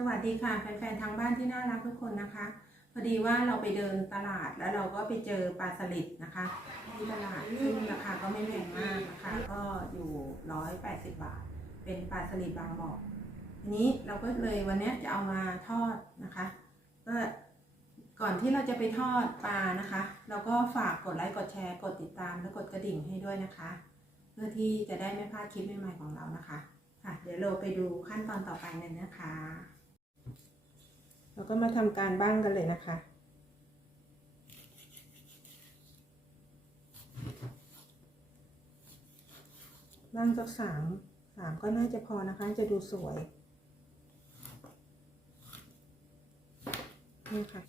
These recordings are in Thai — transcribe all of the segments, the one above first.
สวัสดีค่ะแฟนๆทางบ้านที่น่ารักทุกคนนะคะ พอดีว่าเราไปเดินตลาดแล้วเราก็ไปเจอปลาสลิดนะคะที่ตลาดซึ่งราคาก็ไม่แพงมากนะคะ ก็อยู่ร้อยแปดสิบบาท เป็นปลาสลิดบางบ่อทีนี้เราก็เลยวันนี้จะเอามาทอดนะคะก็ก่อนที่เราจะไปทอดปลานะคะ เราก็ฝากกดไลค์กดแชร์ กดติดตามและกดกระดิ่งให้ด้วยนะคะ เพื่อที่จะได้ไม่พลาดคลิปใหม่ๆของเรานะคะค่ะเดี๋ยวเราไปดูขั้นตอนต่อไปกันนะคะ เราก็มาทำการบ้างกันเลยนะคะ บ้างสักสามสามก็น่าจะพอนะคะ จะดูสวยนี่ค่ะ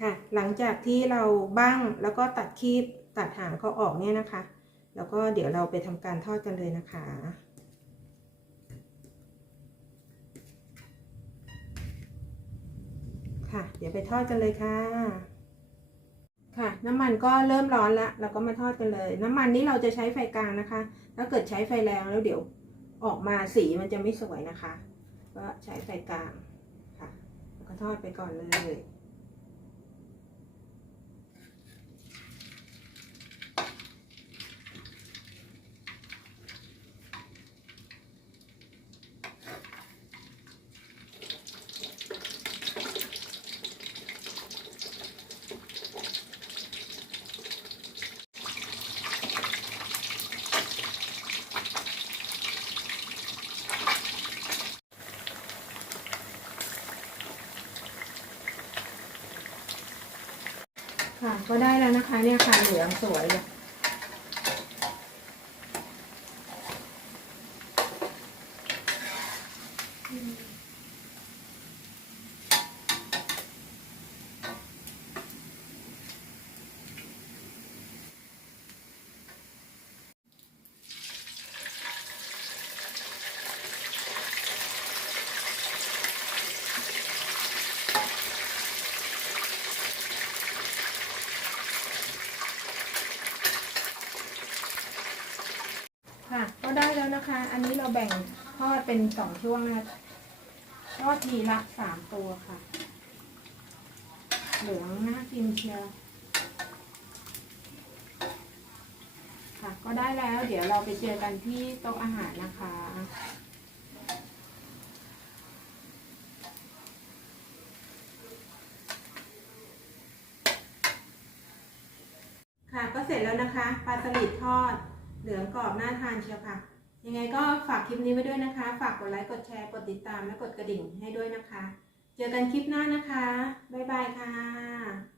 ค่ะ หลังจากที่เราบ้างแล้วก็ตัดคีบตัดหางเขาออกเนี่ยนะคะ แล้วก็เดี๋ยวเราไปทำการทอดกันเลยนะคะค่ะ เดี๋ยวไปทอดกันเลยค่ะ ค่ะ น้ำมันก็เริ่มร้อนแล้วเราก็มาทอดกันเลย น้ำมันนี้เราจะใช้ไฟกลางนะคะ ถ้าเกิดใช้ไฟแรงแล้วเดี๋ยวออกมาสีมันจะไม่สวยนะคะ ก็ใช้ไฟกลางค่ะแล้วก็ทอดไปก่อนเลย ค่ะ ก็ได้แล้วนะคะ เนี่ยค่ะเหลืองสวยเลย ค่ะ ก็ได้แล้วนะคะ อันนี้เราแบ่งทอดเป็นสองช่วงนะคะทอดทีละสามตัวค่ะ เหลืองน่ากินเชียวค่ะ ก็ได้แล้ว เดี๋ยวเราไปเจอกันที่โต๊ะอาหารนะคะค่ะก็เสร็จแล้วนะคะปลาสลิดทอด เหลืองกรอบน่าทานเชียวค่ะ ยังไงก็ฝากคลิปนี้ไว้ด้วยนะคะ ฝากกดไลค์ กดแชร์ กดติดตาม และกดกระดิ่งให้ด้วยนะคะ เจอกันคลิปหน้านะคะ บ๊ายบายค่ะ